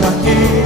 aqui.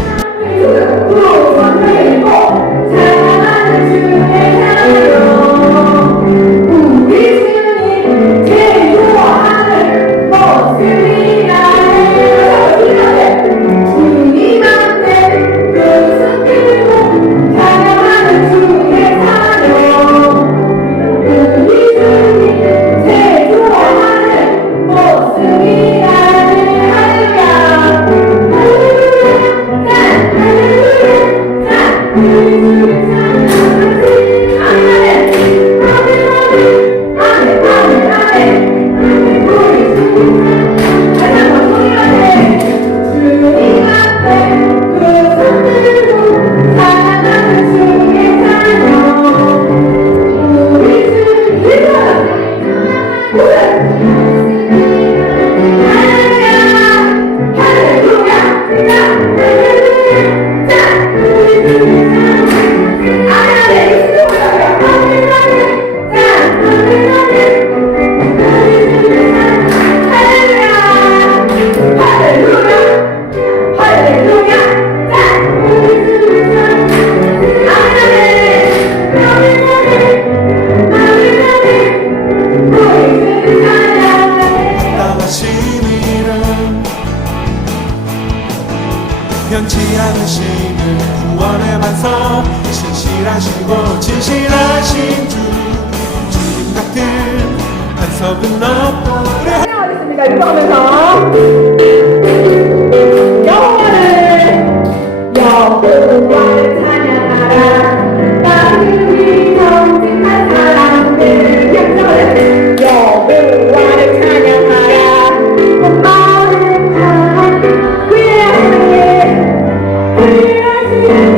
Deus.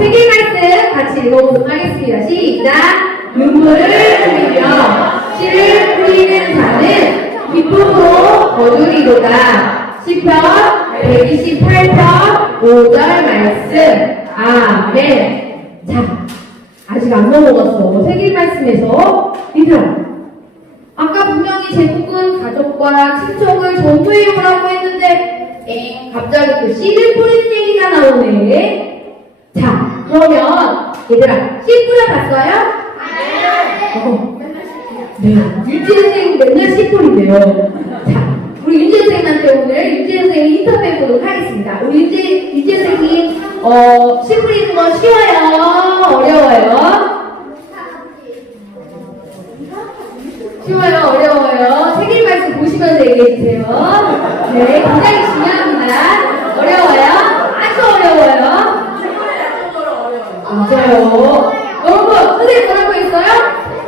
세 개 말씀 같이 읽어보도록 하겠습니다. 시작! 눈물을 흘리며 씨를 뿌리는 자는 기쁨으로 거두리로다. 시편 128편 5절 말씀. 아멘. 자, 아직 안 넘어갔어. 뭐 세길 말씀에서 이들 아까 분명히 제목은 가족과 친척을 전도해 오라고 했는데 에이, 갑자기 그 씨를 뿌리는 얘기가 나오네. 자 그러면 얘들아 씨 뿌려봤어요? 어. 네. 윤지 선생님 맨날 씨 뿌린대요. 자 우리 윤지 선생님한테 오늘 윤지 선생님 인터뷰해 보도록 하겠습니다. 우리 윤지 윤지 선생님 어, 씨 뿌리는 거 쉬워요? 어려워요? 쉬워요, 어려워요. 책임 말씀 보시면서 얘기해주세요. 네, 굉장히 중요합니다. 어려워요? 아주 어려워요? 맞아요. 여러분, 선생님?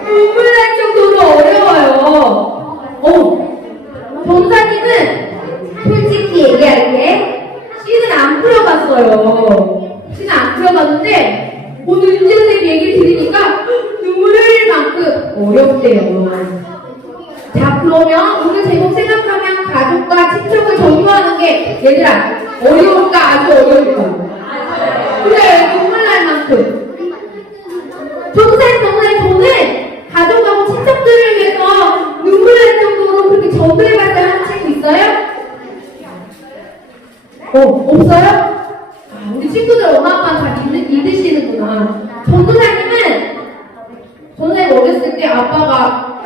눈물 날 정도로 어려워요. 어, 전사님은 솔직히 얘기할게. 씨는 안 풀어봤어요. 씨는 안 풀어봤는데, 오늘 윤재 선생님 얘기를 들으니까 눈물 흘릴 만큼 어렵대요. 자, 그러면 오늘 제목 생각하면 가족과 친척을 전도하는 게 얘들아 어려울까 아주 어려울까? 그래 눈물 날 만큼. 정사님 정사님 저는 가족하고 친척들을 위해서 눈물 날 정도로 그렇게 전도해봤어요 하는 친구 있어요? 어 없어요? 아, 우리 친구들 엄마 아빠 다 믿, 믿으시는구나. 전도사님은 때 아빠가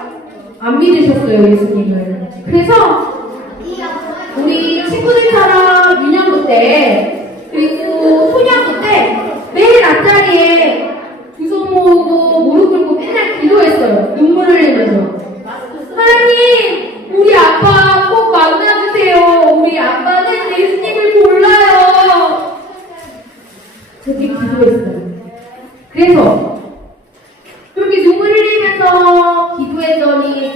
안 믿으셨어요, 예수님을. 그래서 우리 친구들 처럼 유년부 때, 그리고 소년부 때, 매일 앞자리에 두 손 모으고 무릎 꿇고 맨날 기도했어요. 눈물을 흘리면서. 하나님, 우리 아빠 꼭 만나주세요. 우리 아빠는 예수님을 몰라요. 그렇게 기도했어요. 그래서 그렇게 눈물 흘리면서 기도했더니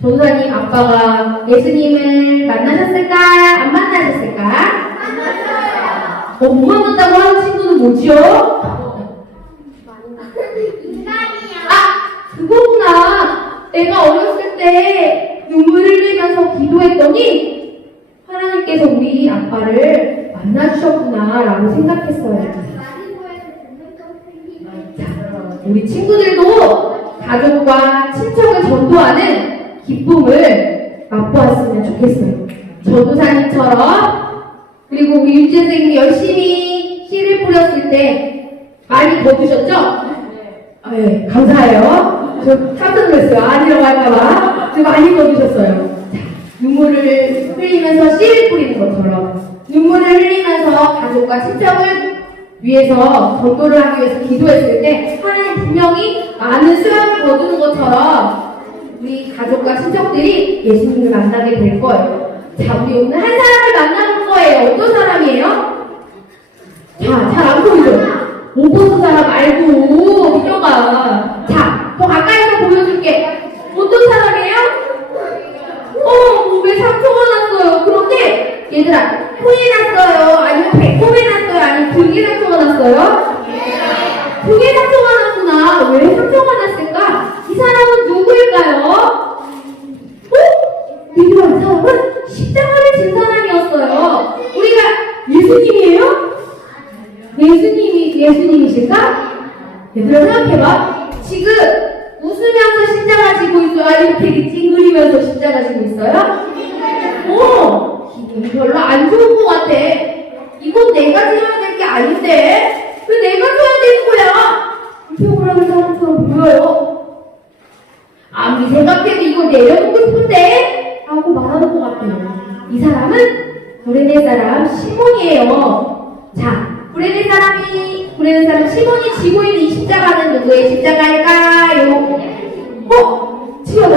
전사님 아빠가 예수님을 만나셨을까? 안 만나셨을까? 어, 못 만난다고 하는 친구는 뭐지요? 아, 그거구나. 내가 어렸을 때 눈물 흘리면서 기도했더니 하나님께서 우리 아빠를 만나주셨구나 라고 생각했어요. 우리 친구들도 가족과 친척을 전도하는 기쁨을 맛보았으면 좋겠어요. 전도사님처럼 그리고 우리 선생님이 열심히 씨를 뿌렸을 때 많이 거두셨죠? 아, 예, 감사해요. 저 깜짝 놀랐어요. 아니라고 할까봐. 저 많이 거두셨어요. 자, 눈물을 흘리면서 씨를 뿌리는 것처럼 눈물을 흘리면서 가족과 친척을 위해서 전도를 하기 위해서 기도했을 때 하나님 분명히 많은 수양을 거두는 것처럼 우리 가족과 친척들이 예수님을 만나게 될 거예요. 자, 우리 오늘 한 사람을 만나는 거예요. 어떤 사람이에요? 자, 잘 안 보이죠? 못 보는 사람 말고 민혁아. 자, 더 가까이서 보여줄게. 어떤 사람이에요? 어, 몸에 상처가 났어요. 그런데 얘들아, 코에 났어요? 아니면 배꼽에 났어요? 아니면 등에 상처가 났어요? 등에 상처가 났구나. 왜 상처가 났을까? 이 사람은 누구일까요? 어? 얘들아, 이 사람은 십자가를 진 사람이었어요. 우리가 예수님이에요? 예수님이 예수님이실까? 얘들아 생각해봐. 지금 웃으면서 십자가 지고 있어요? 아니면 되게 찡그리면서 십자가 지고 있어요? 어, 기분이 별로 안 좋은 것 같아. 이건 내가 지어야 될 게 아닌데 왜 내가 줘야 되는 거야? 불평을 하는 사람처럼 보여요. 아무리 생각해도 이거 내려놓고 싶은데 하고 말하는 것 같아요. 이 사람은 구레네 사람 시몬이에요. 자, 구레네 사람 시몬이 지고 있는 이 십자가는 누구의 십자가일까요? 어? 지가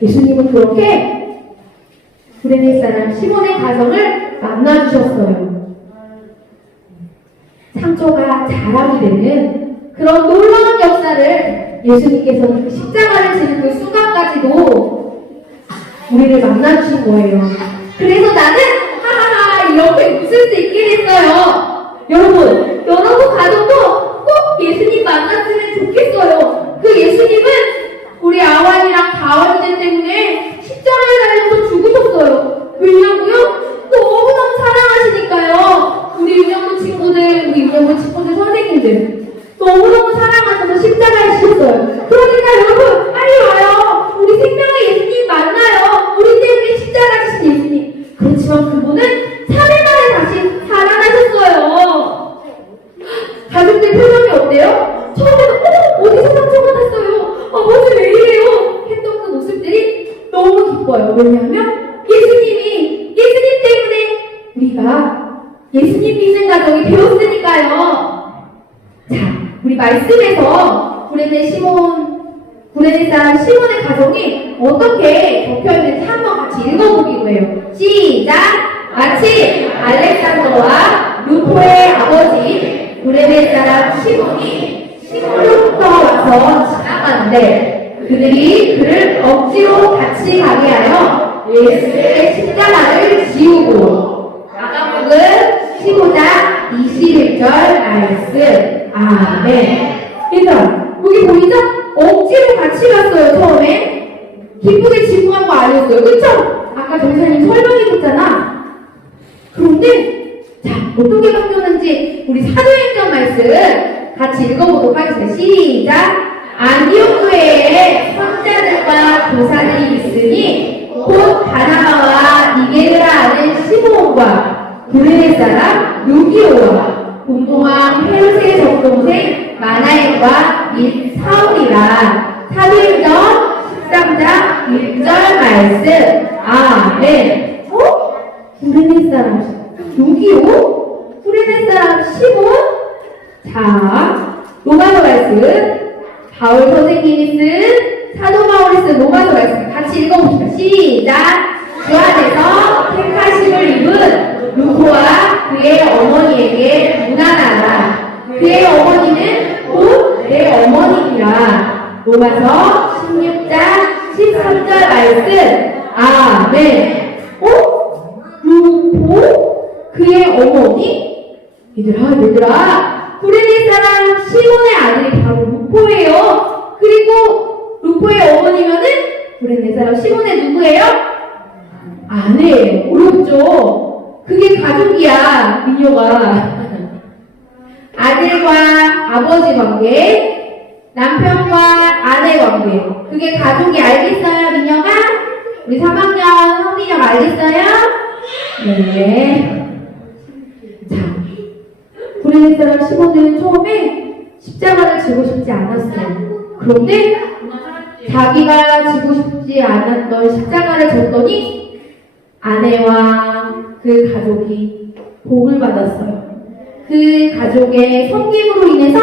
예수님은 그렇게 구레네 사람 시몬의 가정을 만나주셨어요. 상처가 자랑이 되는 그런 놀라운 역사를 예수님께서는 그 십자가를 지는 그 순간까지도 우리를 만나주신 거예요. 그래서 나는 하하하 이렇게 웃을 수 있게 됐어요. 여러분, 여러분 가족도 꼭 예수님 만났으면 좋겠어요. 그 예수님은 우리 아완이랑 가완이들 때문에 십자가에 달려서 죽으셨어요. 왜냐고요? 너무너무 사랑하시니까요. 우리 윤영부 친구들, 우리 윤영부 친구들 선생님들 너무너무 사랑하셔서 십자가에 지셨어요. 그러니까 여러분 빨리 와요. 우리 생명의 예수님 만나요. 우리 때문에 십자가 지신 예수님. 그렇지만 그분은 3일 만에 다시 살아나셨어요. 가족들 표정이 어때요? 처음에는 어? 어디서 상처가 났어요? 아버지 왜 이래요? 했던 그 모습들이 너무 기뻐요. 왜냐하면 예수님이 예수님 때문에 우리가 예수님 믿는 가정이 되었으니까요. 자, 우리 말씀에서 구레네 시몬, 구레네 사람 시몬의 가정이 어떻게 적혀 있는지 한번 같이 읽어보기로 해요. 시작! 마침 알렉산더와 루포의 아버지 구레네 사람 시몬이 와서 지나가는데 그들이 그를 억지로 같이 가게 하여 예수의 십자가를 지우고 마가복음 15장 21절 말씀. 아멘. 얘들아 여기 보이죠? 억지로 같이 갔어요 처음에. 기쁘게 지붕한 거 아니었어요. 그쵸? 아까 전사님 설명해줬잖아. 그런데 자 어떻게 바뀌었는지 우리 사도행전 말씀 같이 읽어보도록 하겠습니다. 시작! 안디옥 교회에 선자들과 교사들이 있으니 곧 바나바와 니게르라 하는 시므온과 구레네 사람 루기오와 공동왕 헤롯의 적동생 마나엘과 및 사울이라. 사도행전 13장 1절 말씀. 아멘. 어? 구레네 사람 루기오? 구레네 사람 시몬? 자 로마서 말씀 바울 선생님이 쓴 사도 바울이 쓴 로마서 말씀 같이 읽어봅시다. 시작! 주 안에서 택하심을 입은 루코와 그의 어머니에게 무난하라. 그의 어머니는 곧 내 어머니니라. 로마서 16장 13절 말씀. 아멘. 어? 루코? 그의 어머니? 얘들아, 얘들아. 구레네 사람 시몬의 아들이 바로 루포예요. 그리고 루포의 어머니면은 구레네 사람 시몬의 누구예요? 아내예요. 어렵죠? 그게 가족이야, 민요가. 아들과 아버지 관계, 남편과 아내 관계. 그게 가족이 알겠어요, 민혁아? 우리 3학년 황민혁 알겠어요? 네. 자, 구레네 사람 시몬은 처음에 십자가를 지고 싶지 않았어요. 그런데 자기가 지고 싶지 않았던 십자가를 졌더니 아내와 그 가족이 복을 받았어요. 그 가족의 섬김으로 인해서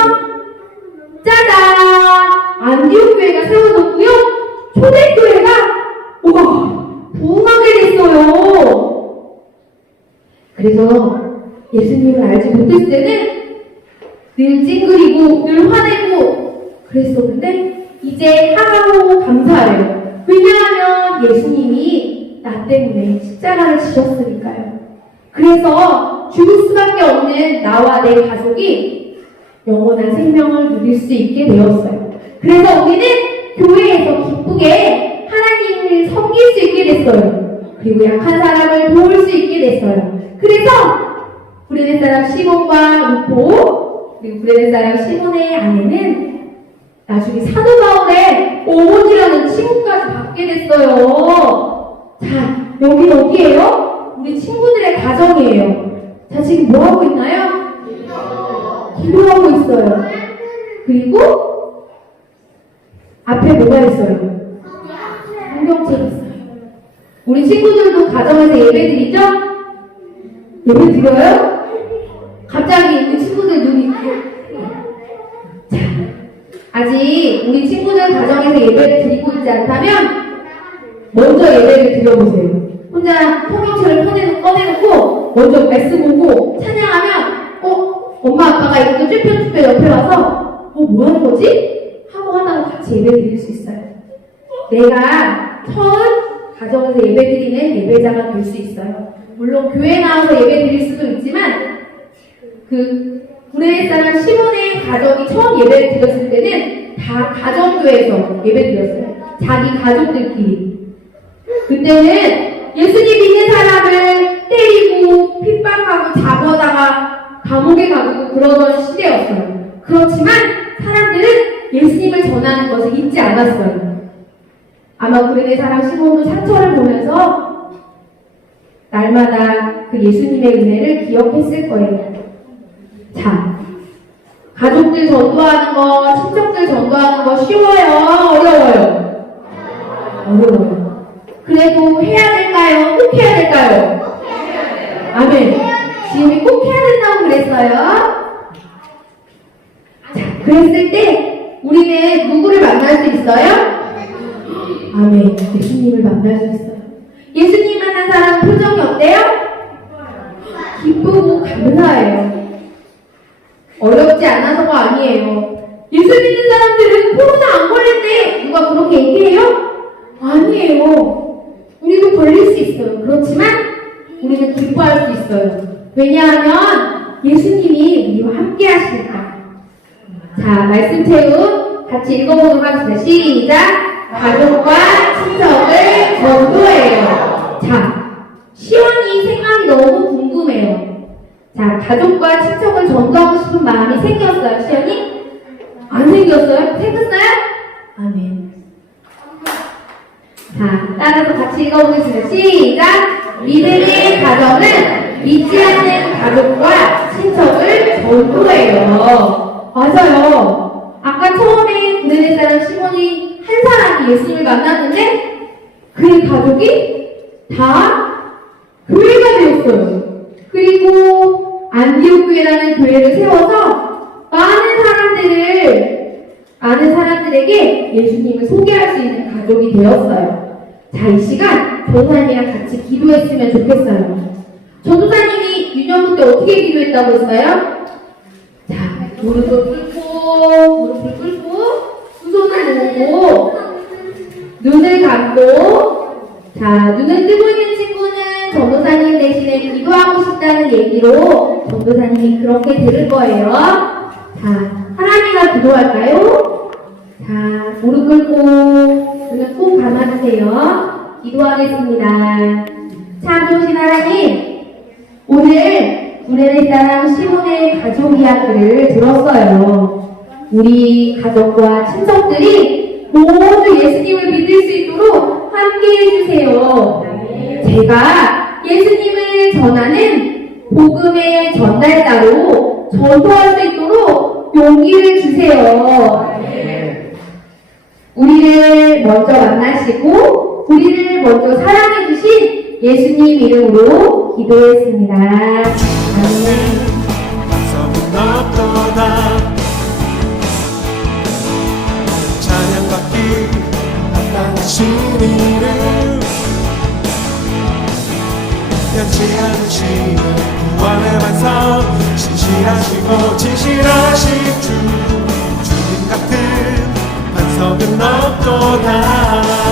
짜잔! 안디옥 교회가 세워졌고요. 초대교회가 우와 부흥하게 됐어요. 그래서 예수님을 알지 못했을 때는 늘 찡그리고 늘 화내고 그랬었는데 이제 하하고 감사해요. 왜냐하면 예수님이 나 때문에 십자가를 지셨으니까요. 그래서 죽을 수밖에 없는 나와 내 가족이 영원한 생명을 누릴 수 있게 되었어요. 그래서 우리는 교회에서 기쁘게 하나님을 섬길 수 있게 됐어요. 그리고 약한 사람을 도울 수 있게 됐어요. 그래서 브레네 사람 시몬과 루포 그리고 브레네 사람 시몬의 아내는 나중에 사도 바울의 오모지라는 친구까지 받게 됐어요. 자, 여기 어디예요? 우리 친구들의 가정이에요. 자, 지금 뭐 하고 있나요? 기도하고 있어요. 그리고 앞에 뭐가 있어요? 성경책 있어요. 우리 친구들도 가정에서 예배 드리죠? 예배 드려요? 갑자기 우리 친구들 눈이 자, 아직 우리 친구들 가정에서 예배를 드리고 있지 않다면 먼저 예배를 드려보세요. 혼자 성경책을 꺼내놓고, 꺼내놓고 먼저 말씀 보고 찬양하면 어? 엄마 아빠가 이렇게 쭈뼛쭈뼛 옆에 와서 어? 뭐 하는 거지? 하고 하다가 같이 예배 드릴 수 있어요. 내가 처음 가정에서 예배 드리는 예배자가 될 수 있어요. 물론 교회 나와서 예배 드릴 수도 있지만 그 구레네 사람 시몬의 가정이 처음 예배를 드렸을 때는 다 가정교회에서 예배 드렸어요. 자기 가족들끼리. 그때는 예수님 믿는 사람을 때리고 핍박하고 잡아다가 감옥에 가고 그러던 시대였어요. 그렇지만 사람들은 예수님을 전하는 것을 잊지 않았어요. 아마 구레네 사람 시몬도 상처를 보면서 날마다 그 예수님의 은혜를 기억했을 거예요. 자, 가족들 전도하는 거, 친척들 전도하는 거 쉬워요? 어려워요? 어려워요. 그래도 해야 될까요? 꼭 해야 될까요? 아멘. 지금이 꼭 해야 된다고 그랬어요. 자, 그랬을 때 우리는 누구를 만날 수 있어요? 아멘. 예수님을 만날 수 있어요. 예수님 만난 사람 표정이 어때요? 기쁘고 감사해요. 어렵지 않아서가 아니에요. 예수 믿는 사람들은 코로나 안 걸릴 때 누가 그렇게 얘기해요? 아니에요. 우리도 걸릴 수 있어요. 그렇지만 우리는 기뻐할 수 있어요. 왜냐하면 예수님이 우리와 함께 하시니까. 자, 말씀 채운 같이 읽어보도록 하겠습니다. 시작! 가족과 친척을 전도해요. 자, 시원이 생각이 너무 궁금해요. 자, 가족과 친척을 전도하고 싶은 마음이 생겼어요, 시연이? 안 생겼어요? 생겼어요? 아멘. 자, 따라서 같이 읽어보겠습니다. 시작! 믿음의 가정은 믿지 않는 가족과 친척을 전도해요. 맞아요. 아까 처음에 구레네 사람 시몬이 한 사람이 예수님을 만났는데 그의 가족이 다 교회가 안디옥 교회라는 교회를 세워서 많은 사람들을 많은 사람들에게 예수님을 소개할 수 있는 가족이 되었어요. 자, 이 시간 전도사님이랑 같이 기도했으면 좋겠어요. 전도사님이 유년부 때 어떻게 기도했다고 했어요? 자, 무릎을 꿇고 무릎을 꿇고 두 손을 모으고 눈을 감고 자, 눈을 뜨고 있는 친구는 전도사님 대신에 기도하고 싶다는 얘기로 전도사님이 그렇게 들을 거예요. 자, 하나님과 기도할까요? 자, 무릎 꿇고 눈을 꼭 감아주세요. 기도하겠습니다. 참 좋으신 하나님, 오늘 구레네 사람 시몬의 가족 이야기를 들었어요. 우리 가족과 친척들이 모두 예수님을 믿을 수 있도록 함께 해주세요. 제가 예수님을 전하는 복음의 전달자로 전도할 수 있도록 용기를 주세요. 우리를 먼저 만나시고 우리를 먼저 사랑해 주신 예수님 이름으로 기도했습니다. 아멘. 찬양받기 마땅하신 않으시는 구원의 반성. 신실하시고 진실하신 주 주님 같은 반석은 없도다